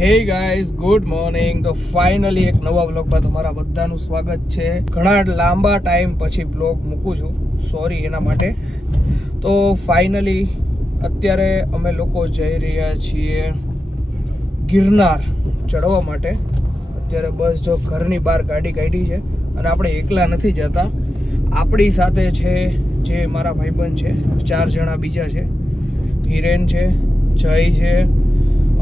Hey guys good morning. તો finally એક નવા વ્લોગમાં તમારા બધાનું સ્વાગત છે. ઘણા લાંબા ટાઈમ પછી વ્લોગ મૂકું છું, સોરી એના માટે. તો ફાઇનલી અત્યારે અમે લોકો જઈ રહ્યા છીએ ગિરનાર ચડવા માટે. અત્યારે બસ જો ઘરની બહાર ગાડી કાઢી છે અને આપણે એકલા નથી જતા, આપણી સાથે છે જે મારા ભાઈબંધ છે, 4 જણા બીજા છે. હિરેન છે, જય છે,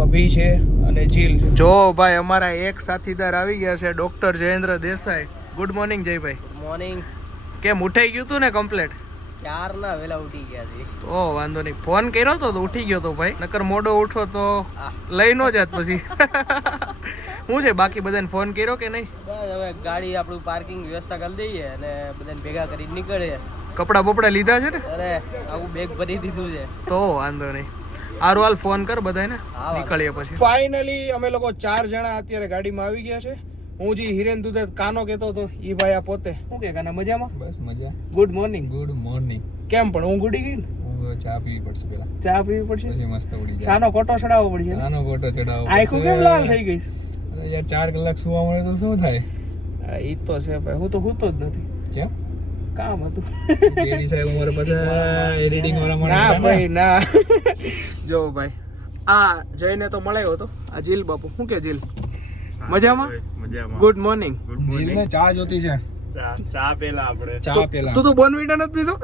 અભી છે અને જીલ. જો ભાઈ અમારા એક સાથીદાર આવી ગયા છે, doctor Jayendra Desai. Good morning Jaybhai. Good morning. કેમ ઉઠાઈ ગયું તું ને કમ્પ્લેટ? ક્યારના વેલા ઉઠી ગયા છે. તો વાંધો નહીં, ફોન કર્યો તો ઉઠી ગયો તો ભાઈ, નકર મોડો ઉઠો તો લઈ નો જાત પછી. શું છે બાકી બધાને ફોન કર્યો કે નહીં? બસ હવે ગાડી આપણું પાર્કિંગ વ્યવસ્થા કરી દઈએ અને બધાને ભેગા કરી નીકળે. કપડા બપડા લીધા છે ને? અરે આવું બેગ ભરી દીધું છે. તો વાંધો નહીં, હારું હાલ ફોન કર બધાને, નીકળીએ પછી. ફાઇનલી અમે લોકો 4 જણા અત્યારે ગાડીમાં આવી ગયા છે. હું જી હિરેન તું કાનો કહેતો હતો, ઈ ભાઈ આ પોતે. શું કે કાના મજામાં? બસ મજા. Good morning. Good morning. કેમ પણ ઊંઘ ઉડી ગઈ ને? ચા પીવી પડશે પેલા. ચા પીવી પડશે પછી મસ્ત ઉડી જાય. સાનો કોટો ચડાવવો પડશે. સાનો કોટો ચડાવવો. આખું કેમ લાલ થઈ ગઈ? અરે યાર 4 કલાક સુવા મળે તો શું થાય? ઈ તો છે ભાઈ, હું તો સૂતો જ નથી. કેમ? કામ હતું. કેડી સાહેબ ઉમર પછી એડિટિંગ વાળા માણસ ના ભાઈ ના. જો ભાઈ આ જઈને તો મળ્યો હતો આ જીલ બાપુ. શું કે જીલ મજામાં? મજામાં. Good morning. જીલને ચા જોતી છે. ચા પેલા આપણે ચા પેલા. તું તો બોર્નવિટા નથી પીધો?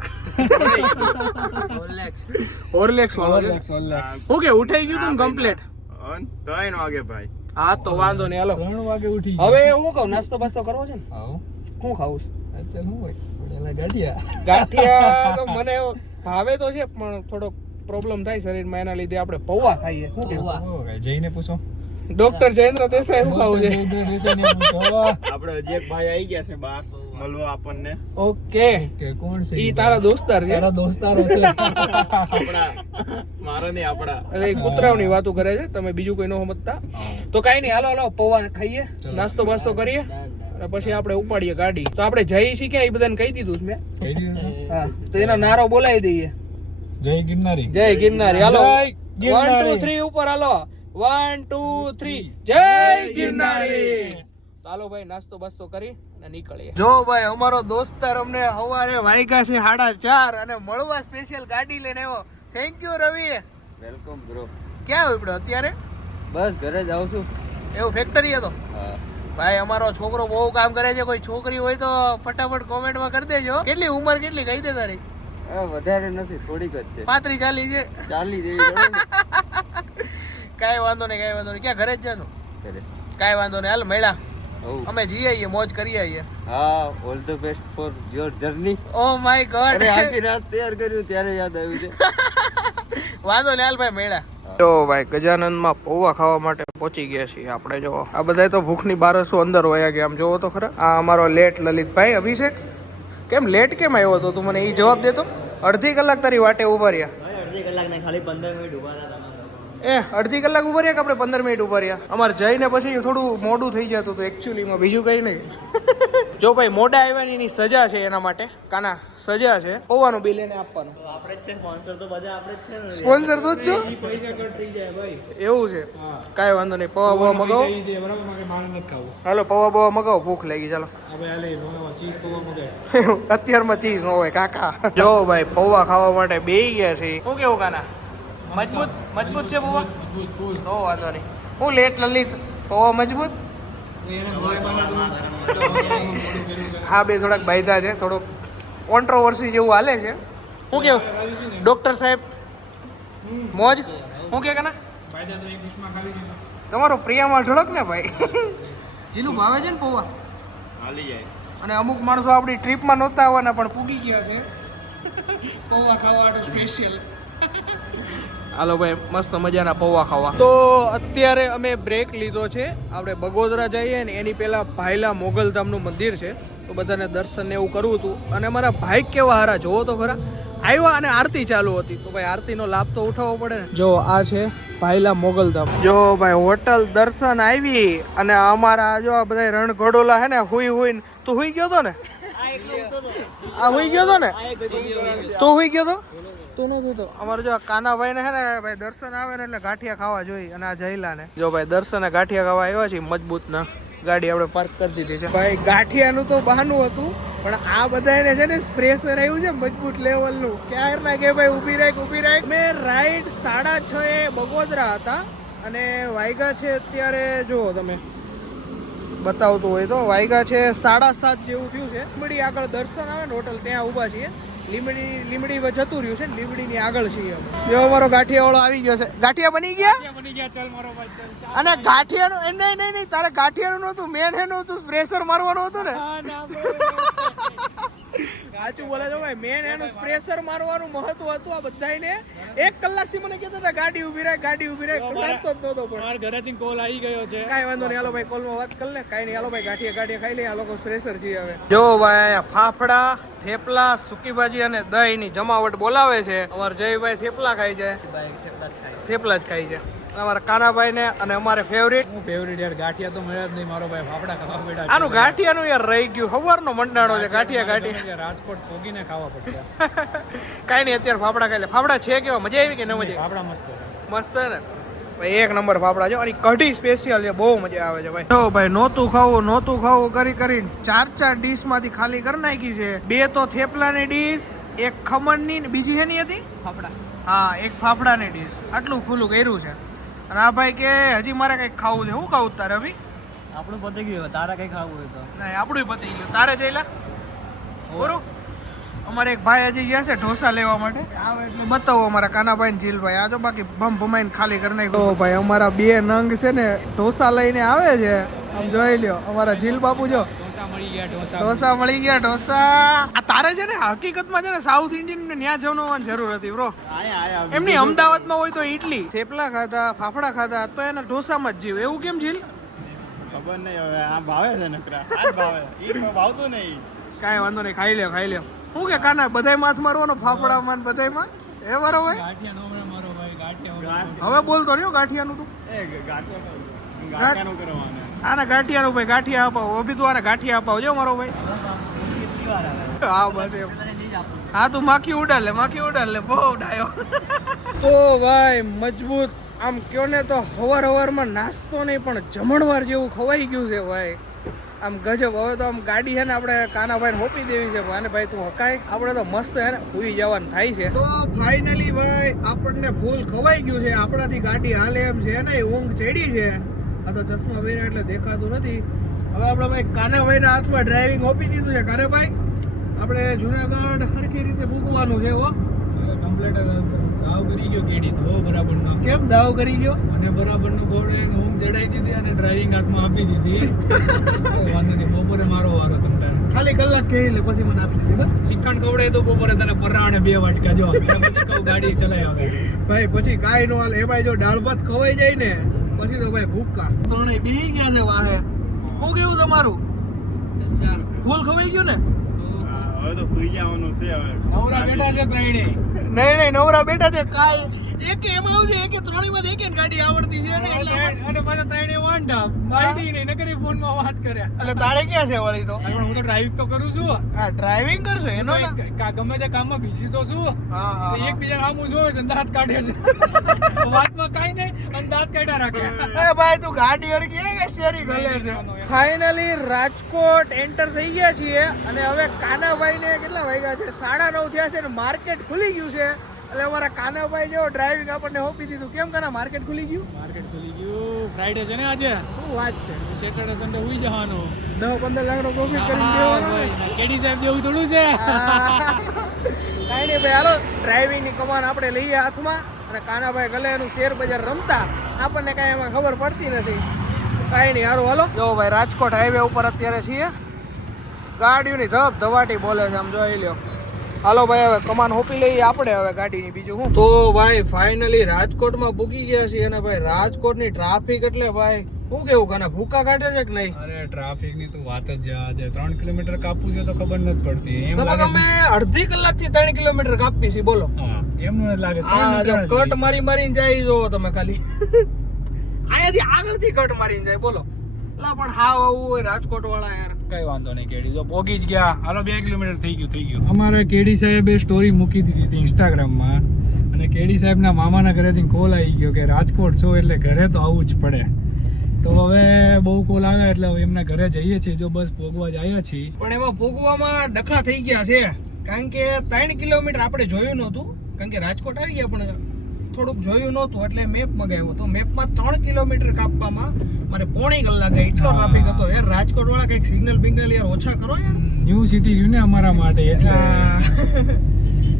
હોર્લેક્સ વાળો છે. ઓલેક્સ. હું કે ઉઠાઈ ગયું તું કમ્પ્લીટ? 3 વાગે ભાઈ. હા તો વાંધો નહીં, હાલો 3 વાગે ઉઠી હવે હું કહું નાસ્તો બાસ્તો કરવો છે ને? આવો. શું ખાવું છે? અત્યારે શું હોય? પેલા ગાંઠિયા. ગાંઠિયા તો મને ભાવે તો છે પણ થોડો પ્રોબ્લેમ થાય શરીરમાં, એના લીધે આપણે પૌવા ખાઈએ. શું કેવું? જઈને પૂછો. ડોક્ટર જયેન્દ્ર દેસાઈ શું ખાવું છે? આપણે હજી એક ભાઈ આવી ગયા છે બહાર મળવા આપણને. ઓકે, કે કોણ છે? ઈ તારા દોસ્તાર છે? તારા દોસ્તારો છે. આપણા મારા નહીં આપણા. અરે ઈ કૂતરાઓની વાતો કરે છે, તમે બીજું કોઈ ન સમજતા. તો કાઈ નહીં, હાલો હાલો પૌવા ખાઈએ, નાસ્તો બાસ્તો કરીએ અને પછી આપણે ઉપાડીએ ગાડી. તો આપણે જઈ છીએ ક્યાં એ બધાને કહી દીધું છે મેં. કહી દીધું છે? હા, તો એનો નારો બોલાવી દઈએ. જય ગિરનારી. જય ગિરનારી. હાલો જય 1 ગિરનારી. 2 3 ઉપર હાલો. 1 2 3 જય ગિરનારી. ચાલો ભાઈ નાસ્તો બાસ્તો કરી અને નીકળીએ. જો ભાઈ અમારો દોસ્તાર અમને સવારે વાગ્યા છે 4:30 અને મળવા સ્પેશિયલ ગાડી લઈને આવ્યો. Thank you Ravi. Welcome bro. ક્યાં હોય પડ્યો અત્યારે? બસ ઘરે જાઉં છું. એવું ફેક્ટરી હતો? ભાઈ અમારો છોકરો બહુ કામ કરે છે, કોઈ છોકરી હોય તો ફટાફટ કોમેન્ટમાં કરી દેજો. કેટલી ઉંમર કેટલી કહી દે તારી? વધારે નથી, થોડીક જ છે. 35 40 છે? ચાલી જેવી. કાંઈ વાંધો નહીં, કાંઈ વાંધો નહીં. ક્યાં ઘરે જ જશો? કાંઈ વાંધો નહીં, હાલ મળ્યા અમે જઈ આવીએ, મોજ કરી આવીએ. હા, all the best for your journey. Oh my God. આખી રાત તૈયાર કર્યું ત્યારે યાદ આવ્યું છે. વાંધો નહીં, હાલ ભાઈ મળ્યા. તો ભાઈ ગજાનંદમાં પૌવા ખાવા માટે પહોંચી ગયા છીએ આપણે. જો આ બધા તો ભૂખની બારસો અંદર વયા ગયા. આમ જોવો તો ખરા. આ અમારો લેટ લલિતભાઈ. અભિષેક કેમ લેટ કેમ આવ્યો હતો તું? મને એ જવાબ દેતો. અડધી કલાક તારી વાટે ઉભા રહ્યા. અડધી કલાક ને ખાલી 15 મિનિટ ઉભા હતા. અડધી કલાક ઉભા રહ્યા કે આપણે 15 મિનિટ ઉભા રહ્યા? અમારે જઈને પછી થોડું મોડું થઈ જતું હતું એકચ્યુઅલીમાં, બીજું કંઈ નહીં. જો ભાઈ મોડા આવ્યાની એની સજા છે, એના માટે કાના સજા છે. પૌવાનું બિલ એને આપવાનું. આપણે જ છે સ્પોન્સર, તો બધા આપણે જ છે ને. સ્પોન્સર તો જ છો. પૈસા કટ થઈ જાય ભાઈ. એવું છે? કાંઈ વાંધો નહીં, પૌવા બવા મગાવો. હાલો પૌવા બવા મગાવો, ભૂખ લાગી. ચાલો અત્યારમાં ચીઝ ન હોય કાકા. જો ભાઈ પૌવા ખાવા માટે બેહી ગયા છે. શું કેવું કાના? મજબૂત છે પૌવા? તો વાંધો નહીં. હું લેટ લલિત પૌવા મજબૂત. હા બે થોડાક બાયદા છે, થોડોક કોન્ટ્રોવર્સી જેવું હાલે છે. શું કેવું ડોક્ટર સાહેબ? મોજ. શું કે કાના? તમારો પ્રિયામાં ઢળક ને ભાઈ. જીલું ભાવે છે ને પૌવા? હાલી જાય. અને અમુક માણસો આપણી ટ્રીપમાં નહોતા આવવાના પણ પૂગી ગયા છે પૌવા ખાવા માટે સ્પેશિયલ. હાલો ભાઈ મસ્ત મજાના પૌવા ખાવા. તો અત્યારે અમે બ્રેક લીધો છે. આપણે બગોદરા જઈએ ને એની પહેલાં ભાયલા મોગલધામનું મંદિર છે, તો બધાને દર્શન એવું કરવું હતું. અને અમારા ભાઈ કેવા હારા જોવો તો ખરા. આવ્યા અને આરતી ચાલુ હતી, તો ભાઈ આરતીનો લાભ તો ઉઠાવવો પડે ને. જો આ છે ભાયલા મોગલધામ. જો ભાઈ હોટલ દર્શન આવી અને અમારા જો આ બધા રણઘોડોલા હે ને હુઈ તું હુઈ ગયો તો ને? આ હુઈ ગયો તો ને? તું હુઈ ગયો તો? વધતું નથી તો અમારે જો કાનાભાઈ ને હે ને ભાઈ દર્શન આવે ને એટલે ગાંઠિયા ખાવા જોઈએ અને આ જયલા ને જો ભાઈ દર્શને ગાંઠિયા ખાવા આવ્યા છે મજબૂત ના ગાડી આપણે પાર્ક કરી દીધી છે ભાઈ ગાંઠિયાનું તો બહાનું હતું પણ આ બધાને છે ને પ્રેશર આવ્યું છે મજબૂત લેવલનું ક્યારે ના કે ભાઈ ઊભી રાખ મેં રાઈડ 6:30 બગોદરા હતા અને વાયગા છે અત્યારે જો તમે બતાવતું હોય તો વાયગા છે 7:30 જેવું થયું છે લીમડી આગળ દર્શન આવે ને હોટલ ત્યાં ઊભા છીએ લીમડી જતું રહ્યું છે લીમડી ની આગળ છીએ જો અમારો ગાંઠિયા વાળો આવી ગયો છે ગાંઠિયા બની ગયા ચાલ મારો ભાઈ ચાલ અને ગાંઠિયાનું નહીં તારે ગાંઠિયાનું નહોતું મેન એનું હતું પ્રેશર મારવાનું હતું ને સાચું બોલે છો ભાઈ મેન એનું પ્રેશર મારવાનું મહત્વ હતું આ બધાને 1 કલાકથી મને કહેતા હતા ગાડી ઊભી રાખ પટાતો જ નહોતો પણ મારા ઘરેથી કોલ આવી ગયો છે કાંઈ વાંધો નહીં હાલો ભાઈ કોલમાં વાત કરી લે કાંઈ નહીં હાલો ભાઈ ગાંઠિયા ખાઈ લે આ લોકો પ્રેશર છે હવે જો ભાઈ ફાફડા થેપલા સૂકી ભાજી અને દહીં ની જમાવટ બોલાવે છે અમારા જયભાઈ થેપલા ખાય છે થેપલા જ ખાય છે અમારા કાનાભાઈ ને અને અમારે ફેવરિટ યાર ગાંઠિયા તો મળ્યા જ નહીં મારો ભાઈ ફાફડા ખાવા બેઠા આનું ગાંઠિયાનું યાર રહી ગયું ખબરનો મંડાણો છે ગાંઠિયા રાજકોટ પોગીને ખાવા પડશે કાંઈ નહીં અત્યારે ફાફડા ખાઈ લે ફાફડા છે કેવા મજા આવી કે ન મજા ફાફડા મસ્ત મસ્ત હે ને ભાઈ 1 નંબર ફાફડા છે અને કઢી સ્પેશિયલ છે બહુ મજા આવે છે ભાઈ જો ભાઈ નહોતું ખાવું કરીને 4 ડીશ માંથી ખાલી કરી નાખી છે 2 તો થેપલાની ડીશ 1 ખમણની ને બીજી શેની હતી ફાફડા હા 1 ફાફડાની ડીશ આટલું ખુલ્લું કર્યું છે અને આ ભાઈ કે હજી મારે કંઈક ખાવું છે હું ખાવું તારે અભી આપણું પતી ગયું તારા કઈ ખાવું હોય તો નહીં આપણું પતી ગયું તારે જઈલા બરોબર અમારે એક ભાઈ હજી ગયા છે ઢોસા લેવા માટે આવે એટલે બતાવો અમારા કાનાભાઈ ને જીલભાઈ આ જો બાકી ભમ ભમાઈને ખાલી કરી નાખ્યો ભાઈ અમારા 2 નંગ છે ને ઢોસા લઈને આવે છે આમ જોઈ લ્યો અમારા જીલ બાપુ જો ઢોસા મળી ગયા ઢોસા આ તારે છે ને હકીકતમાં છે ને સાઉથ ઇન્ડિયન ને ન્યા જવાનું જરૂર હતી બ્રો એમની અમદાવાદમાં હોય તો ઇડલી થેપલા ખાધા ફાફડા ખાધા તો એના ઢોસામાં જ જીવ એવું કેમ જીલ ખબર નહીં હવે આ ભાવે છે નકરા આ જ ભાવે ઈ ભાવતું નહીં કાંઈ વાંધો નહીં ખાઈ લ્યો હું કે કાના બધાય માથ મારવાનો ફાફડામાં ને બધાયમાં એ મારો ભાઈ ગાંઠિયા નો મારો ભાઈ ગાંઠિયા હવે બોલતો રહ્યો ગાંઠિયાનું તું ગાંઠિયાનું કરવાનું આના ગાંઠિયાનું ભાઈ ગાંઠિયા અપાવો અભી તું આને ગાંઠિયા અપાવો જો મારો ભાઈ હા બસ એમ હા તું માખી ઉડાડ લે બહુ ડાયો તો ભાઈ મજબૂત આમ કયો ને તો હવારમાં નાસ્તો નહીં પણ જમણવાર જેવું ખવાઈ ગયું છે ભાઈ આમ ગજબ હવે તો આમ ગાડી છે ને આપણે કાનાભાઈને હોપી દેવી છે અને ભાઈ તું હકાય આપણે તો મસ્ત છે ને સુઈ જવાનું થાય છે તો ફાઇનલી ભાઈ આપણને ફૂલ ખવાઈ ગયું છે આપણાથી ગાડી હાલે એમ છે ને ઊંઘ ચડી છે આ તો ચશ્મા પહેર્યા એટલે દેખાતું નથી હવે આપણે ભાઈ કાનાભાઈના હાથમાં ડ્રાઇવિંગ હોપી દીધું છે કાનાભાઈ આપણે જુનાગઢ સરખી રીતે ભૂગવાનું છે હો કમ્પ્લીટ દાવ કરી ગયો કેડી તો બરાબરનો કેમ દાવ કરી ગયો અને બરાબરનો ગોળે ઊંઘ ચડાઈ દીધી અને ડ્રાઇવિંગ હાથમાં આપી દીધી વાંધો નહીં બપોરે મારો વારો તમને ખાલી કલાક કહી લે પછી મને આપી દીધી બસ ચિકન કવડે તો બપોરે તને પરાણે 2 વાટકા જો પછી કહું ગાડી ચલાય હવે ભાઈ પછી કાંઈ નો હાલ એ ભાઈ જો દાળ ભાત ખવાઈ જાય ને પછી તો ભાઈ ભૂકા ત્રણે બેહી ગયા છે વાહે હું કેવું તમારું ફૂલ ખવાઈ ગયું ને હવે તો સુઈ જવાનું છે હવે નવરા બેઠા છે ત્રણેય નહીં નવરા બેઠા છે કાંઈ એક એમ આવશે એક ત્રણેયમાં એક ગાડી આવડતી છે ને એટલે અને પાછા ત્રણેય વાંઢા બાઈડી નહીં નકરી ફોનમાં વાત કર્યા એટલે તારે ક્યાં છે વળી તો પણ હું તો ડ્રાઇવિંગ તો કરું છું હા ડ્રાઇવિંગ કરશો એનો ને ગમે તે કામમાં બિઝી તો છું હા હા એકબીજા સામું જોવે છે દાંત કાઢે છે વાતમાં કાંઈ નહીં અને દાંત કાઢ્યા રાખે એ ભાઈ તું ગાડી ઓર કે સ્ટેરિંગ હલે છે ફાઇનલી રાજકોટ એન્ટર થઈ ગયા છીએ અને હવે કાનાભાઈને કેટલા વાગ્યા છે 9:30 થયા છે ને માર્કેટ ખુલી ગયું છે એટલે અમારા કાનાભાઈ જેવો ડ્રાઇવિંગ આપણને હોપી દીધું કેમ કાના માર્કેટ ખુલી ગયું ફ્રાઈડે છે ને આજે શું વાત છે સેટરડે સન્ડે હોઈ જવાનું 10-15 લાખનો પ્રોફિટ કરી દેવાનો કેડી સાહેબ જેવું થોડું છે કાંઈ નહીં ભાઈ હાલો ડ્રાઇવિંગની કમાન આપણે લઈએ હાથમાં અને કાનાભાઈ ગલે એનું શેર બજાર રમતા આપણને કાંઈ એમાં ખબર પડતી નથી કાંઈ નહીં હારું હાલો જો ભાઈ રાજકોટ હાઈવે ઉપર અત્યારે છીએ ગાડીઓની ધબધબાટી બોલે છે આમ જોઈ લ્યો હાલો ભાઈ હવે કમાન હોપી લઈએ આપણે હવે ગાડીની બીજું હું તો ભાઈ ફાઇનલી રાજકોટમાં પૂકી ગયા છીએ અને ભાઈ રાજકોટની ટ્રાફિક એટલે ભાઈ શું કેવું કાના ભૂકા કાઢે છે કે નહીં અરે ટ્રાફિક ની તો વાત જ જા 3 કિલોમીટર કાપવું છે તો ખબર નથી પડતી એમ તો લાગે અમે અડધી કલાકથી 3 કિલોમીટર કાપી છે બોલો હા એમનું જ લાગે છે આ જો કટ મારીને જાય જો તમે ખાલી અહીંયાથી આગળથી કટ મારીને જાય બોલો લા પણ હાવ આવું હોય રાજકોટ વાળા યાર. કઈ વાંધો નહીં કેડી જો પોગી જ ગયા. હાલો 2 કિલોમીટર થઈ ગયું. અમારે કેડી સાહેબે સ્ટોરી મૂકી દીધી હતી ઇન્સ્ટાગ્રામમાં અને કેડી સાહેબના મામાના ઘરેથી કોલ આવી ગયો કે રાજકોટ છો એટલે ઘરે તો આવવું જ પડે. તો હવે બહુ કોલ આવ્યા એટલે હવે એમના ઘરે જઈએ છીએ. જો બસ પોગવા જ આવ્યા છીએ. પણ એમાં પોગવામાં ડખા થઈ ગયા છે કારણ કે 3 કિલોમીટર આપણે જોયું નહોતું કારણ કે રાજકોટ આવી ગયા પણ થોડુંક જોયું નહોતું એટલે મેપ મગાવ્યો તો મેપમાં 3 કિલોમીટર કાપવામાં મારે પોણી કલાક એટલો ટ્રાફિક હતો યાર. રાજકોટ વાળા કંઈક સિગ્નલ બિગ્નલ યાર ઓછા કરો યાર. ન્યૂ સિટી રહ્યું ને અમારા માટે એટલે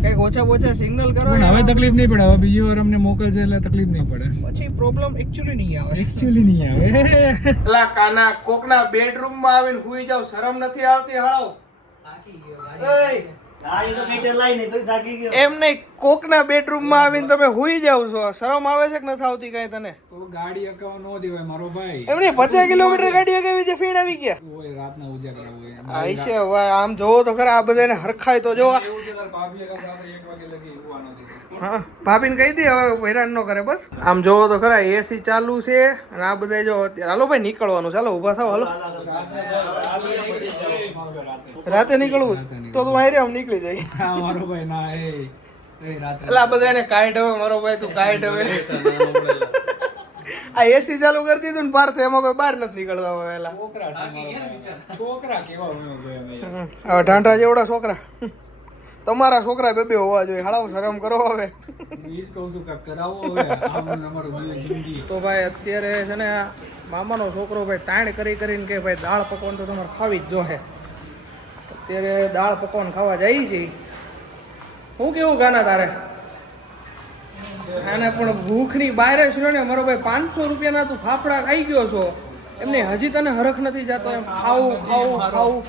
કંઈક ઓછા સિગ્નલ કરો પણ હવે તકલીફ નહીં પડે. હવે બીજી વાર અમને મોકલશે એટલે તકલીફ નહીં પડે. પછી પ્રોબ્લેમ એકચ્યુઅલી નહીં આવે. એકચ્યુઅલી નહીં આવે. અલા કાના કોકના બેડરૂમમાં આવીને હુઈ જાવ શરમ નથી આવતી હાળો. એમ નહીં કોકના બેડરૂમમાં આવીને તમે હુઈ જાવ છો શરમ આવે છે કે નથી આવતી કઈ તને? તો ગાડી અકાવા ન દેવાય મારો ભાઈ. એમ નહીં 50 કિલોમીટર ગાડી અગાવી છે ફીણ આવી ગયા. ઓય રાતના ઉજાગરા હોય. આઈ છે હવે આમ જોવો તો ખરા આ બધાને હરખાય તો જો. એવું છે તાર ભાભી અકા સાથે 1 વાગે લગી ઉવાનો દીધો. હા ભાભીને કહી દે હવે હેરાન ન કરે બસ. આમ જોવો તો ખરા એસી ચાલુ છે અને આ બધા જો અત્યારે હાલો ભાઈ નીકળવાનું ચાલો ઊભા થાવ હાલો. રાતે નીકળવું તો તું આઈ રે આમ નીકળી જાય. હા મારો ભાઈ ના એ રાત્રે એટલે આ બધાને કાઢ હવે મારો ભાઈ તું કાઢ હવે. આ એસી ચાલુ કરી દીધું ને પાર તો એમાં કોઈ બહાર નથી નીકળતા હવે એલા. છોકરા છે મારો ભાઈ. છોકરા કેવા હોય ભાઈ અમે. હવે ઢાંઢા જેવડા છોકરા તમારા છોકરા બે હોવા જોઈએ હાલાવ શરમ કરો હવે. હું ઈ જ કહું છું કે કરાવો હવે આમ અમારું જીવન જિંદગી. તો ભાઈ અત્યારે છે ને મામાનો છોકરો ભાઈ તાણ કરીને કે ભાઈ દાળ પકવાન તો તમારે ખાવી જ જોહે. અત્યારે દાળ પકવાન ખાવા જઈએ છીએ. હું કેવું ગાના તારે? આને પણ ભૂખની બહાર જ ને મારો ભાઈ 500 રૂપિયાના તું ફાફડા ખાઈ ગયો છો એમને હજી તને હરખ નથી જાતો એમ ખાવું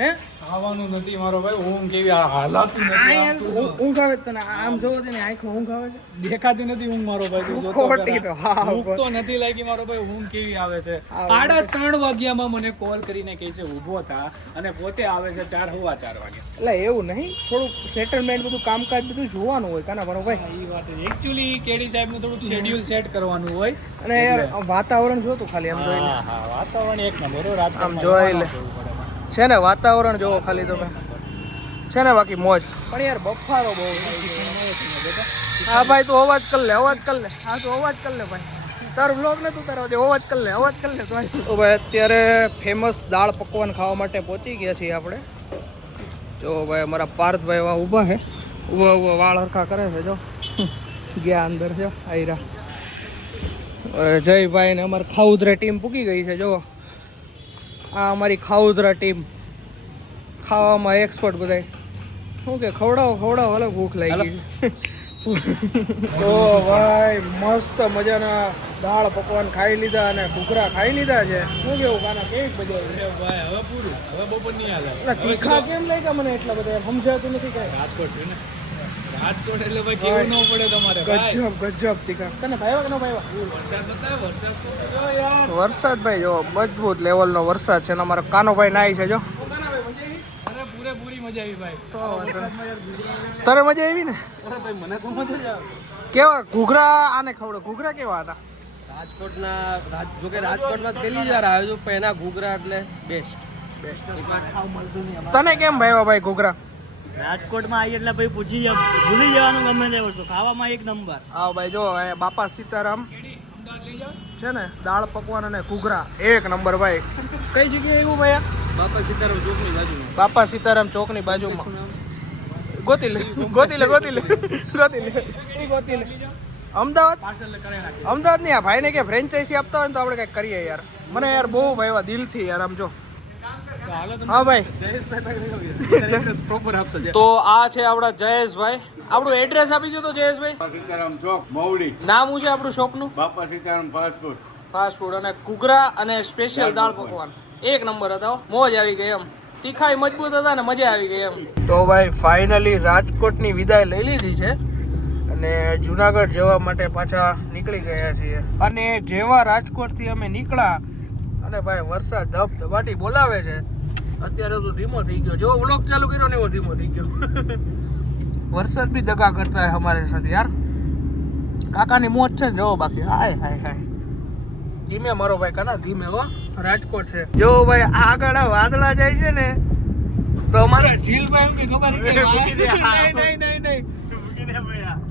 હે ખાવાનું નથી મારો ભાઈ. ઊંઘ કેવી હાલાતી નથી. ઊંઘ આવે તને આમ જોવો છે ને આંખો ઊંઘ આવે છે દેખાતી નથી ઊંઘ મારો ભાઈ. તું જોતો ખોટી તો હા ઊંઘ તો નથી લાગી મારો ભાઈ. ઊંઘ કેવી આવે છે. 3:30 વાગ્યામાં મને કોલ કરીને કહે છે ઊભો થા અને પોતે આવે છે 4:15 વાગે. એટલે એવું નહીં થોડુંક સેટલમેન્ટ બધું કામકાજ બધું જોવાનું હોય કાના મારો ભાઈ. એ વાત એકચ્યુઅલી કેડી સાહેબનું થોડુંક શેડ્યુલ સેટ કરવાનું હોય. અને યાર વાતાવરણ જો તું ખાલી આમ જોઈ લે. હા વાતાવરણ એક નંબર આમ જોઈ લે છે ને વાતાવરણ જોવો ખાલી તમે છે ને બાકી મોજ. પણ યાર બફારો બહુ હા ભાઈ તું અવાજ કર લે હા તો અવાજ કર લે ભાઈ. તારું બ્લોગ નતું તારો અવાજ કર લે તો ભાઈ અત્યારે ફેમસ દાળ પકવાન ખાવા માટે પહોંચી ગયા છીએ આપણે. જો ભાઈ અમારા પાર્થભાઈ વા ઊભા છે ઊભા વાળ હરખા કરે છે જો ગયા અંદર જો આયરા. જયભાઈ ને અમારી ખાઉદરા ટીમ પૂકી ગઈ છે જો. આ અમારી ખાઉદરા ટીમ ખાવામાં એક્સપર્ટ બધા. શું કે ખવડાવો અલગ ભૂખ લાગી છે. તો ભાઈ મસ્ત મજાના દાળ પકવાન ખાઈ લીધા અને ઘૂઘરા ખાઈ લીધા છે. શું કેવું કાના કેવી બજાર ભાઈ હવે પૂરું. હવે બપોર નહીં હાલે. તીખા કેમ લાગ્યા મને એટલા બધા સમજાતું નથી કઈ. રાજકોટ છે ને રાજકોટ એટલે ભાઈ કેવું ન પડે તમારે ભાઈ. ગજબ તીખા. તને ભાઈવા કે ન ભાઈવા? વરસાદ નતા વરસાદ તો જો યાર. વરસાદ ભાઈ જો મજબૂત લેવલનો વરસાદ છે ને અમારો કાનો ભાઈ નાઈ છે જો. અરે પૂરેપૂરી મજા આવી ભાઈ. તારે મજા આવી ને? અરે ભાઈ મને તો મજા જ આવે. કેવા ઘૂઘરા આને ખવડો ઘૂઘરા કેવા હતા? રાજકોટના જોકે રાજકોટમાં પહેલી જ વાર આવ્યો છું પણ એના ઘૂઘરા એટલે બેસ્ટ. તને કેમ ભાઈવા ભાઈ ઘૂઘરા? રાજકોટમાં આવી એટલે ભાઈ ભૂલી જવાનું ગમે તે વસ્તુ ખાવામાં એક નંબર. આવો ભાઈ જો અહીંયા બાપા સીતારામ છે ને દાળ પકવાન અને ઘૂઘરા એક નંબર ભાઈ. કઈ જગ્યાએ એવું ભાઈ? બાપા સીતારામ ચોકની બાજુમાં. બાપા સીતારામ ચોકની બાજુમાં. ગોતી લે અમદાવાદ ની આ ભાઈને કે ફ્રેન્ચાઇઝી આપતા હોય ને તો આપણે કંઈક કરીએ યાર. મને યાર બહુ ભાઈવા દિલથી યાર આમ જો. હા ભાઈ તો આ છે આપણા જયેશભાઈ. આપણું એડ્રેસ આપી દો તો જયેશભાઈ. સીતારામ ચોક મવડી. નામ શું છે આપણું શોપનું? બાપા સીતારામ ફાસ્ટ ફૂડ અને ઘૂઘરા અને સ્પેશિયલ દાળ પકવાન એક નંબર હતા. મોજ આવી ગઈ એમ. તીખાઈ મજબૂત હતા ને મજા આવી ગઈ એમ. તો ભાઈ ફાઇનલી રાજકોટની વિદાય લઈ લીધી છે અને જુનાગઢ જવા માટે પાછા નીકળી ગયા છીએ. અને જેવા રાજકોટથી અમે નીકળ્યા અને ભાઈ વરસાદ ધબધબાટી બોલાવે છે. અત્યારે તો ધીમો થઈ ગયો. જેવો વ્લોગ ચાલુ કર્યો ને એવો ધીમો થઈ ગયો. વરસાદ બી દગા કરતા હે અમારે સાથે યાર. કાકાની મોજ છે ને જો બાકી હાય ધીમે મારો ભાઈ કના ધીમે હો રાજકોટ છે જો ભાઈ આગળ આ વાદળા જાય છે ને તો અમારા જીલભાઈ એમ કે ખબર છે કે નહીં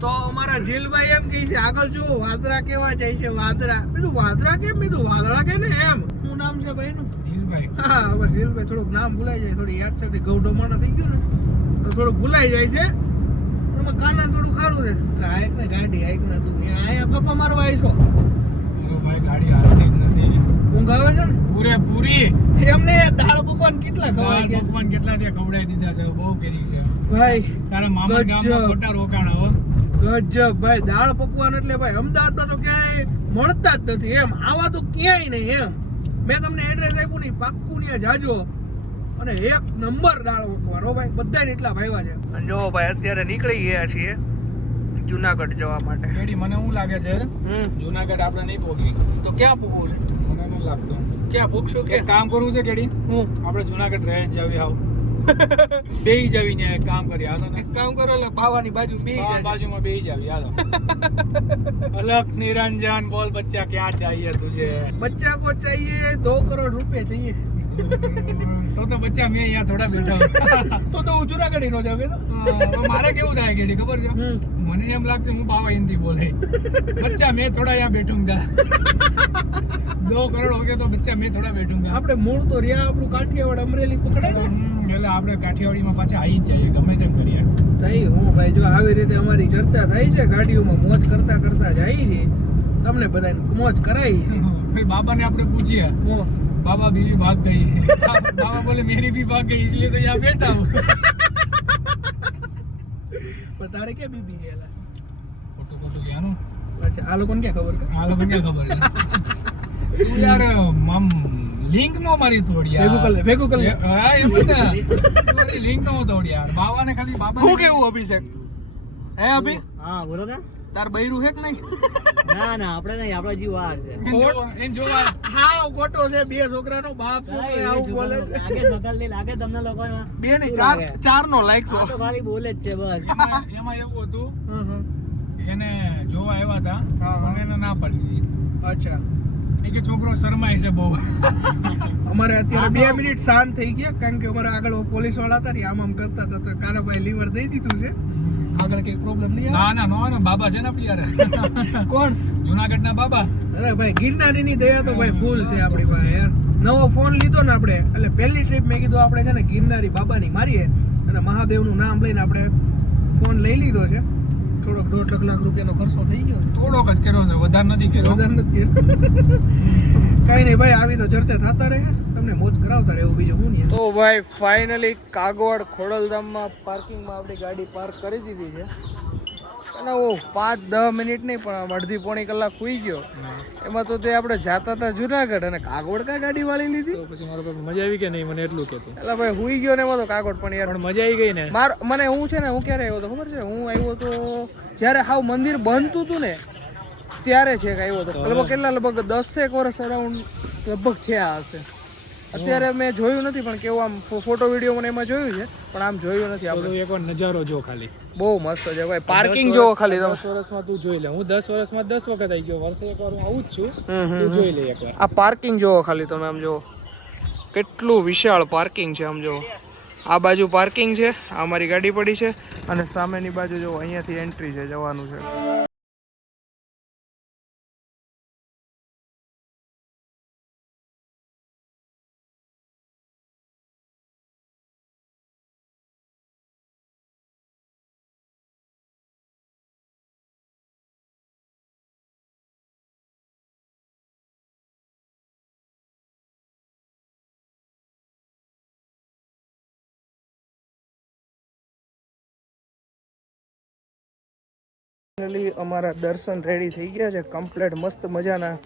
તો અમારા જીલભાઈ એમ કહે છે આગળ જો વાદળા કેવા જાય છે વાદળા બીજું વાદળા કેમ બીજું વાદળા કે ને એમ શું નામ છે ભાઈ નું જીલભાઈ હા હવે જીલભાઈ થોડુંક નામ ભૂલાઈ જાય થોડી યાદ છે ગૌડમાણા થઈ ગયું ને તો થોડુંક ભૂલાઈ જાય છે એમાં કાના થોડું ખારું રે આયક ને ગાડી આયક ને તું અહીંયા પપ્પા મારવા આવીશો ભાઈ ગાડી હાલતી જ નથી ઊંઘ આવે છે ને પૂરેપૂરી એમને દાળ પકવાન કેટલા ખવાય ગયા પકવાન કેટલા ત્યાં ખવડાવી દીધા છે બહુ કરી છે ભાઈ તારા મામા ગામમાં ખોટા રોકાણ હો ગજબ ભાઈ દાળ પકવાન એટલે ભાઈ અમદાવાદમાં તો ક્યાંય મળતા જ નથી એમ આવા તો ક્યાંય નહીં એમ મેં તમને એડ્રેસ આપ્યું નહીં પાક્કું ત્યાં જાજો અને એક નંબર દાળ પકવાન હો ભાઈ બધાને એટલા ભાવ્યા છે અને જો ભાઈ અત્યારે નીકળી ગયા છીએ જુનાગઢ જવા માટે કેડી મને શું લાગે છે જુનાગઢ આપણે નહીં પહોંચી તો ક્યાં પૂગવું છે મને નથી લાગતું ક્યાં પૂગશું એક કામ કરવું છે કેડી આપણે જુનાગઢ રહે જ જાવી આવ બેહી જાવી ને એક કામ કરીએ હાલો ને એક કામ કરો એટલે બાવાની બાજુ બાજુમાં બેહી જાવી હાલો અલગ નિરંજન બોલ બચ્ચા ક્યાં चाहिए तुझे बच्चा को चाहिए 2 करोड़ रुपए चाहिए તો બચ્ચા મેં અહીંયા થોડા બેઠા તો હું જુનાગઢ નો જાવ તો મારે કેવું થાય કેડી ખબર છે મને એમ લાગશે હું બાવા હિન્દી બોલે બચ્ચા મેં થોડા અહીંયા બેઠુંગા 2 કરોડ हो गया तो बच्चा मैं थोड़ा बैठूंगा આપણે મૂળ તો રહ્યા આપણું કાઠિયાવાડ અમરેલી પકડે ને એટલે આપણે કાઠિયાવાડીમાં પાછા આવી જ જઈએ ગમે તેમ કરીએ થઈ હું ભાઈ જો આવી રીતે અમારી ચર્ચા થાય છે ગાડીઓમાં મોજ કરતા કરતા જાય છે તમને બધાને મોજ કરાવી છે ભાઈ બાબાને આપણે પૂછીએ बाबा बीवी भाग गई बाबा बोले मेरी भी भाग गई इसलिए तो यहाँ बैठा हूँ પણ તારે કે બીબી ગયેલા ખોટું ખોટું ક્યાંનું અચ્છા આ લોકોને ક્યાં ખબર કે આ લોકોને ક્યાં ખબર છે તું યાર લિંક નો મારી તોડી યાર ભેગું કર હા એમ ને થોડી લિંક નો તોડી યાર બાવાને ખાલી બાબા હું કેવું અભિષેક હે અભી હા બોલો ને તાર બૈરું હે કે નહીં ના ના આપણે નહીં આપણો જીવ વાર છે એન જોવા હા ખોટો છે બે છોકરાનો બાપ છોકરો આવું બોલે લાગે સકલ ની લાગે તમને લોકોને બે નહીં ચાર નો લાઈક છો આ તો ખાલી બોલે જ છે બસ એમાં એવું હતું એને જોવા આવ્યા હતા પણ એને ના પાડી દીધી અચ્છા એ કે છોકરો શરમાય છે બહુ અમારે અત્યારે 2 મિનિટ શાંત થઈ ગયા કારણ કે અમારા આગળ પોલીસ વાળા હતા ને આમ કરતા હતા તો કાનાભાઈ લીવર દઈ દીધું છે આગળ કઈ પ્રોબ્લેમ નહીં ના ના નો બાબા છે ને આપણી યાર કોણ જુનાગઢના બાબા અરે ભાઈ ગિરનારીની દયા તો ભાઈ ફૂલ છે આપણી પાસે યાર નવો ફોન લીધો ને આપણે એટલે પહેલી ટ્રીપ મેં કીધું આપણે છે ને ગિરનારી બાબાની મારીએ અને મહાદેવનું નામ લઈને આપણે ફોન લઈ લીધો છે થોડોક 2.5 લાખ રૂપિયાનો ખર્ચો થઈ ગયો થોડોક જ કર્યો છે વધારે નથી કર્યો વધારે નથી કઈ નહીં ભાઈ આવી તો ચર્ચા થતા રહે તમને મોજ કરાવતા રહે એવું બીજું હું નહીં તો ભાઈ ફાઇનલી કાગવડ ખોડલધામમાં પાર્કિંગમાં આપણી ગાડી પાર્ક કરી દીધી છે અને ઓ 5-10 મિનિટ નહીં પણ અડધી પોણી કલાક સુઈ ગયો એમાં તો તે આપણે જાતા હતા જુનાગઢ અને કાગવડ કા ગાડી વાળી લીધી પછી મારો મજા આવી કે નહીં મને એટલું કહેતું એટલે ભાઈ સુઈ ગયો ને એમાં તો કાગવડ પણ યાર મજા આવી ગઈ ને મને હું છે ને હું ક્યારે આવ્યો તો ખબર છે હું આવ્યો તો જ્યારે હાવ મંદિર બનતું હતું ને ત્યારે છે કે આવ્યો તો લગભગ 10 વર્ષ અરાઉન્ડ લગભગ છે આ હશે અત્યારે મેં જોયું નથી પણ કેવું આમ ફોટો વિડીયો મને એમાં જોયું છે પણ આમ જોયું નથી આપણે એકવાર નજારો જો ખાલી બહુ મસ્ત છે ભાઈ પાર્કિંગ જોવો ખાલી 10 વર્ષમાં તું જોઈ લે હું 10 વર્ષમાં 10 વખત આવી ગયો વર્ષે એકવાર હું આવું જ છું તું જોઈ લે એકવાર આ પાર્કિંગ જોવો ખાલી તમે આમ જોવો કેટલું વિશાળ પાર્કિંગ છે આમ જોવો આ બાજુ પાર્કિંગ છે આ મારી ગાડી પડી છે અને સામેની બાજુ જોવો અહીંયાથી એન્ટ્રી છે જવાનું છે ફાઇનલી અમારા દર્શન રેડી થઈ ગયા છે કમ્પ્લીટ મસ્ત મજાના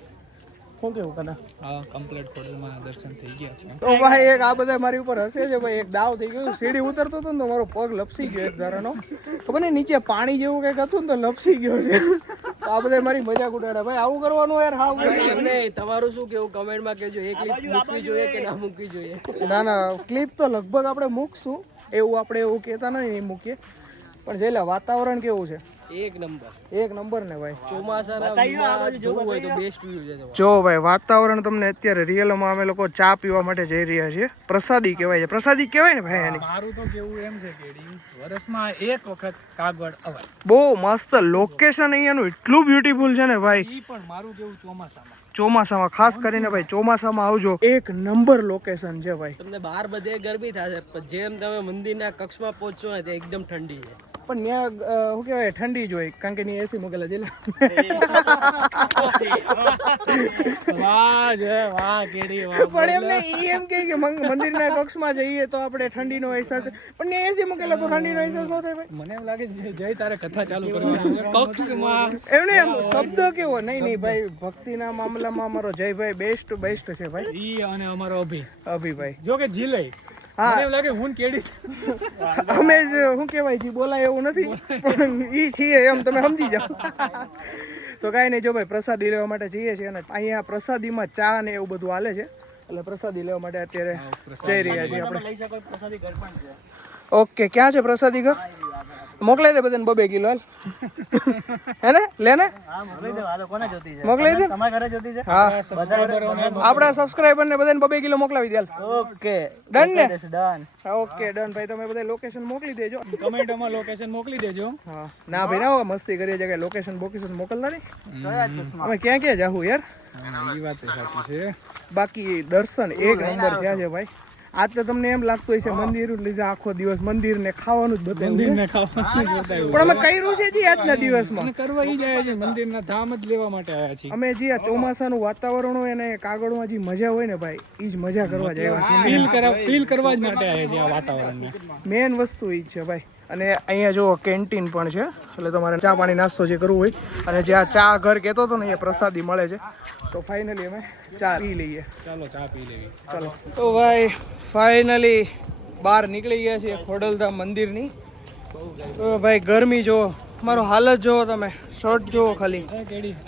શું કેવું કદા હા કમ્પ્લીટ ખોડલમાં દર્શન થઈ ગયા છે તો ભાઈ એક આ બધા મારી ઉપર હસે છે ભાઈ એક દાવ થઈ ગયો સીડી ઉતરતો હતો ને તો મારો પગ લપસી ગયો એક ધારાનો ખબર નહીં નીચે પાણી જેવું કંઈક હતું ને તો લપસી ગયો છે તો આ બધા મારી મજાક ઉડાડે ભાઈ આવું કરવાનું યાર હાવ નહીં તમારું શું કેવું કમેન્ટમાં કહેજો એક ક્લિપ મૂકવી જોઈએ કે ના મૂકવી જોઈએ ના ક્લિપ તો લગભગ આપણે મૂકશું એવું આપણે એવું કહેતા નહીં મૂકીએ પણ જેલા વાતાવરણ કેવું છે એક નંબર. એક નંબર ને ભાઈ. ચોમાસાના વ્યૂમાં જોવું હોય તો બેસ્ટ વ્યૂ છે તમારે. જો ભાઈ વાતાવરણ તમને અત્યારે રિયલમાં અમે લોકો ચા પીવા માટે જઈ રહ્યા છીએ. પ્રસાદી કહેવાય છે. પ્રસાદી કહેવાય ને ભાઈ એની. મારું તો કેવું એમ છે કેડી વર્ષમાં એક વખત કાગળ અવાય. બહુ મસ્ત લોકેશન અહીંયાનું એટલું બ્યુટીફુલ છે ને ભાઈ. ઈ પણ મારું કેવું ચોમાસામાં ખાસ કરીને ભાઈ ચોમાસામાં આવજો. એક નંબર લોકેશન છે ભાઈ. તમને બહાર બધે ગરમી થશે પણ જેમ તમે મંદિરના કક્ષમાં પહોંચશો ને તે એકદમ ઠંડી છે. પણ ત્યાં શું કહેવાય ઠંડી જ હોય કારણ કે ત્યાં એસી મૂકેલા છે. વાહ છે વાહ કેડી વાહ. પણ એમને ઈ એમ કહે કે મંદિરના કક્ષમાં જઈએ તો આપણે ઠંડીનો અહેસાસ થાય. પણ ત્યાં એસી મૂકેલા તો ઠંડીનો અહેસાસ ન થાય ભાઈ. મને એમ લાગે છે જય તારે કથા ચાલુ કરવાની છે કક્ષમાં. એમને એમ શબ્દ કેવો નહીં ભાઈ. ભક્તિના મામલામાં અમારો જયભાઈ બેસ્ટ છે ભાઈ. ઈ અને અમારો અભિભાઈ જો કે જીલે હા. મને એમ લાગે હું કેડી અમે જ શું કહેવાય જી બોલાય એવું નથી પણ ઈ છીએ એમ તમે સમજી જાઓ. તો કાંઈ નહીં જો ભાઈ પ્રસાદી લેવા માટે જઈએ છીએ અને અહીંયા પ્રસાદીમાં ચા ને એવું બધું હાલે છે એટલે પ્રસાદી લેવા માટે અત્યારે જઈ રહ્યા છીએ આપણે. લઈ શકો પ્રસાદી ઘર પણ છે. ઓકે ક્યાં છે પ્રસાદી ઘર? મોકલાઈ દે બધાને 2 કિલો હાલ. હે ને લે ને હા મોકલી દો. હાલો કોને જોતી છે? મોકલાઈ દે. તમારા ઘરે જોતી છે? હા સબસ્ક્રાઇબરોને આપણા સબસ્ક્રાઇબર ને બધાને 2 કિલો મોકલાવી દે હાલ. ઓકે ડન ને? ડન. હા ઓકે ડન ભાઈ. તમે બધા લોકેશન મોકલી દેજો. કમેન્ટમાં લોકેશન મોકલી દેજો. હા ના ભાઈ ના મસ્તી કરીએ છે કે લોકેશન મોકલતા નહીં. અમે ક્યાં જાહું યાર. ઈ વાત સાચી છે. બાકી દર્શન એક નંબર થયા છે ભાઈ. આજ તો તમને એમ લાગતું હોય છે મંદિર લીધે આખો દિવસ મંદિર ને ખાવાનું જ બતાવ્યું છે. મંદિરને ખાવાનું જ બતાવ્યું. પણ અમે કર્યું છે જી આજના દિવસમાં. અને કરવા ઈ જાય છે મંદિરના ધામ જ લેવા માટે આવ્યા છીએ. અમે જે આ ચોમાસાનું વાતાવરણ હોય ને કાગળમાં જે મજા હોય ને ભાઈ ઈ જ મજા કરવા જાય છે. ફીલ કરવા જ માટે આવ્યા છીએ આ વાતાવરણને. મેન વસ્તુ ઈ જ છે ભાઈ. અને અહીંયા જો કેન્ટીન પણ છે એટલે તમારે ચા પાણી નાસ્તો જે કરવું હોય અને જે આ ચા ઘર કહેતો હતો ને એ પ્રસાદી મળે છે. તો ફાઇનલી અમે ચા પી લઈએ. ચાલો ચા પી લેવી. ચાલો તો ભાઈ ફાઇનલી બહાર નીકળી ગયા છીએ ખોડલધામ મંદિરની. તો ભાઈ ગરમી જો મારો હાલત જો તમે શર્ટ જો ખાલી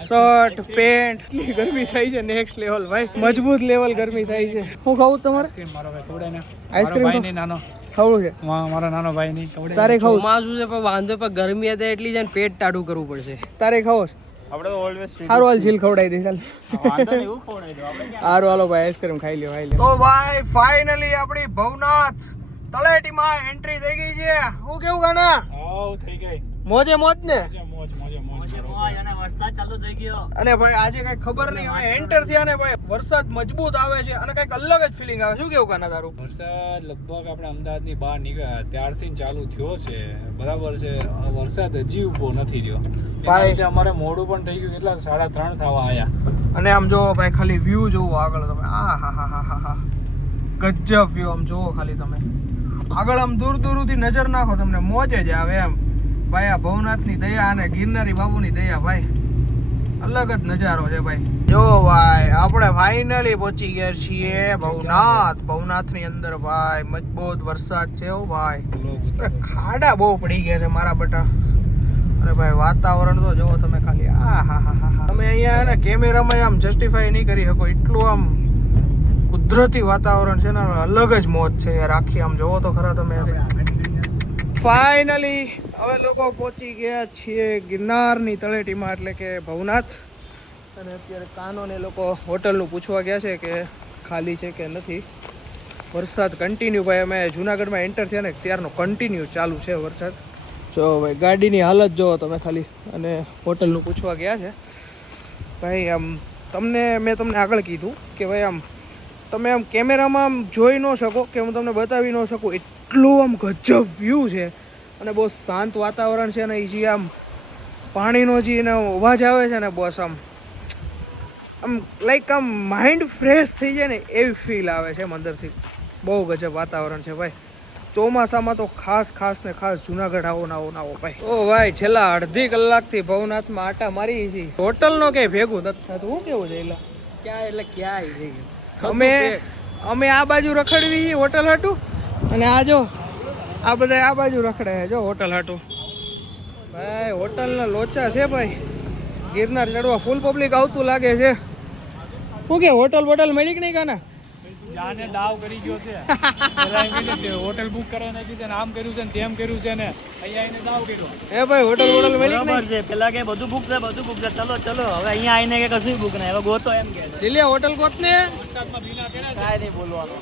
શર્ટ પેન્ટ એટલી ગરમી થાય છે નેક્સ્ટ લેવલ ભાઈ. મજબૂત લેવલ ગરમી થાય છે. હું ખાવું તમારે મારો ભાઈ ખવડાય ને. આઈસ્ક્રીમ ભાઈ નહીં નાનો ખાવું છે મારો નાનો ભાઈ નહીં ખવડાય. તારે ખાવું છે? ચોમાસું છે પણ વાંધો પણ ગરમી હતી એટલી છે ને પેટ ટાઢું કરવું પડશે. તારે ખાવો છે? આપણે તો ઓલવેઝ સારું હાલ ઝીલ ખવડાવી દે ચાલ. વાંધો નહીં એવું ખવડાવી દો આપણે. સારું હાલો ભાઈ આઈસ્ક્રીમ ખાઈ લ્યો તો ભાઈ ફાઇનલી આપણી ભવનાથ તળેટીમાં એન્ટ્રી થઈ ગઈ છે. હું કેવું ગાના આવ થઈ ગઈ. મોજે મોજ ને. મોજ મોજ મોજ. અને વરસાદ ચાલુ થઈ ગયો. અને ભાઈ આજે કઈ ખબર નહીં અમે એન્ટર થયા ને ભાઈ વરસાદ મજબૂત આવે છે અને કઈક અલગ જ ફિલિંગ આવે. શું કેવું કાના તારું? વરસાદ લગભગ આપણે અમદાવાદની બહાર નીકળ્યા ત્યારથી ચાલુ થયો છે બરાબર છે. વરસાદ હજી ઉભો નથી રહ્યો ભાઈ. અમારે મોડું પણ થઈ ગયું. કેટલા 3:30 થવા આયા. અને આમ જોવો ભાઈ ખાલી વ્યૂ જોવો આગળ તમે. આ હા ગજબ વ્યૂ આમ જોવો ખાલી તમે આગળ આમ દૂર દૂરથી નજર નાખો તમને મોજ જ આવે એમ ભાઈ. આ ભવનાથની દયા અને ગિરનારી બાબુની દયા ભાઈ અલગ જ નજારો છે ભાઈ. જો ભાઈ આપણે ફાઇનલી પહોંચી ગયા છીએ ભવનાથની અંદર ભાઈ. મજબૂત વરસાદ છે હો ભાઈ. ખાડા બહુ પડી ગયા છે મારા બટા. અને ભાઈ વાતાવરણ તો જોવો તમે ખાલી. તમે અહીંયા ને કેમેરામાં આમ જસ્ટિફાઈ નહીં કરી શકો એટલું આમ કુદરતી વાતાવરણ છે ને અલગ જ મોજ છે યાર. આખી આમ જોવો તો ખરા તમે. ફાઇનલી હવે લોકો પહોંચી ગયા છીએ ગિરનારની તળેટીમાં એટલે કે ભવનાથ. અને અત્યારે કાનો ને લોકો હોટલનું પૂછવા ગયા છે કે ખાલી છે કે નથી. વરસાદ કન્ટિન્યુ ભાઈ. અમે જુનાગઢમાં એન્ટર થયા ને ત્યારનો કન્ટિન્યુ ચાલુ છે વરસાદ. જો ભાઈ ગાડીની હાલત જોવો તમે ખાલી. અને હોટલનું પૂછવા ગયા છે ભાઈ. આમ મેં તમને આગળ કીધું કે ભાઈ આમ તમે આમ કેમેરામાં આમ જોઈ ન શકો કે હું તમને બતાવી ન શકું એટલું આમ ગજબ વ્યૂ છે. અને બહુ શાંત વાતાવરણ છે ને એ જે આમ પાણીનો જે એનો અવાજ આવે છે ને બસ આમ લાઈક આમ માઇન્ડ ફ્રેશ થઈ જાય ને એવી ફીલ આવે છે અંદરથી. બહુ ગજબ વાતાવરણ છે ભાઈ. ચોમાસામાં તો ખાસ ને ખાસ જુનાગઢ આવો ભાઈ. ઓ ભાઈ છેલ્લા અડધી કલાકથી ભવનાથમાં આટા મારી છે. હોટલનો કઈ ભેગું નથી થતું. શું કેવું છે એલા? ક્યાં અમે આ બાજુ રખડવી હોટલ હાટું અને આ જો આ બધા આ બાજુ રખડે છે જો હોટલ હાટું. ભાઈ હોટલના લોચા છે ભાઈ. ગિરનાર ચડવા ફૂલ પબ્લિક આવતું લાગે છે. શું કે હોટલ મળી કે નહીં કાના? જાને દાવ કરી ગયો છે પેલા એમ કીધું કે હોટલ બુક કરાવી નાખી છે ને આમ કર્યું છે ને તેમ કર્યું છે ને અહીંયા આવીને દાવ કર્યો. એ ભાઈ હોટલ વોટલ મળી કે બરાબર છે પેલા કે બધું બુક છે ચલો ચલો હવે અહીંયા આવીને કે કશું બુક નહીં હવે ગોતો એમ કે નહીં દિલ્હી હોટલ ગોત ને વરસાદમાં ભીના કર્યા છે. કાંઈ નહીં બોલવાનું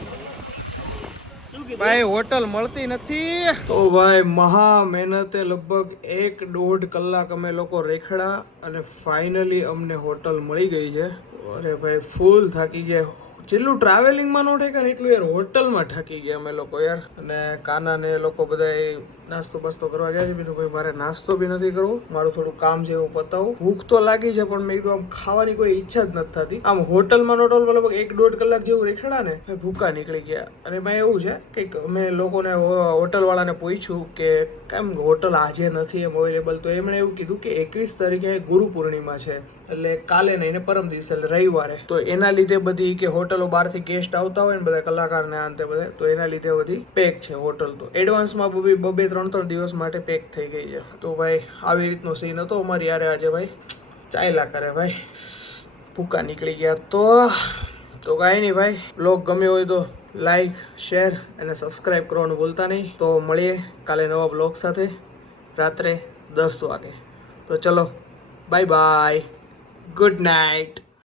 શું કીધું ભાઈ હોટલ મળતી નથી. તો ભાઈ મહા મહેનતે લગભગ 1.5 કલાક અમે લોકો રેખડા અને ફાઇનલી અમને હોટલ મળી ગઈ છે. અરે ભાઈ ફૂલ થાકી ગયા. જેટલું ટ્રાવેલિંગમાં નો ઠેકે ને એટલું યાર હોટલમાં થાકી ગયા અમે લોકો યાર. અને કાના ને એ લોકો બધા નાસ્તો બાસ્તો કરવા ગયા છે. બીજું ભાઈ મારે નાસ્તો બી નથી કરવો, મારું થોડું કામ છે એવું પતાવું. ભૂખ તો લાગી છે પણ મેં કીધું આમ ખાવાની કોઈ ઈચ્છા જ નથી થતી. આમ હોટલમાં નોટલમાં લગભગ 1.5 કલાક જેવું રેખડા ને ભાઈ ભૂકા નીકળી ગયા. અને એમાં એવું છે કે અમે લોકોને હોટલવાળાને પૂછ્યું કે કેમ હોટલ આજે નથી એમ અવેલેબલ, તો એમણે એવું કીધું કે 21 તારીખે ગુરુ પૂર્ણિમા છે એટલે કાલે નહીં ને પરમ દિવસે એટલે રવિવારે, તો એના લીધે બધી કે હોટલો બહારથી ગેસ્ટ આવતા હોય ને બધા કલાકારને આ અંતે બધા, તો એના લીધે બધી પેક છે હોટલ. તો એડવાન્સમાં બબે 3 દિવસ માટે પેક થઈ ગઈ છે. તો ભાઈ આવી રીતનો સીન હતો અમારી યારે આજે ભાઈ. ચાલ્યા કરે ભાઈ, ભૂકા નીકળી ગયા. તો કાંઈ નહીં ભાઈ, બ્લોગ ગમ્યો હોય તો લાઈક શેર અને સબસ્ક્રાઈબ કરવાનું ભૂલતા નહીં. તો મળીએ કાલે નવા બ્લોગ સાથે રાત્રે 10 વાગે. તો ચલો બાય બાય, ગુડ નાઇટ.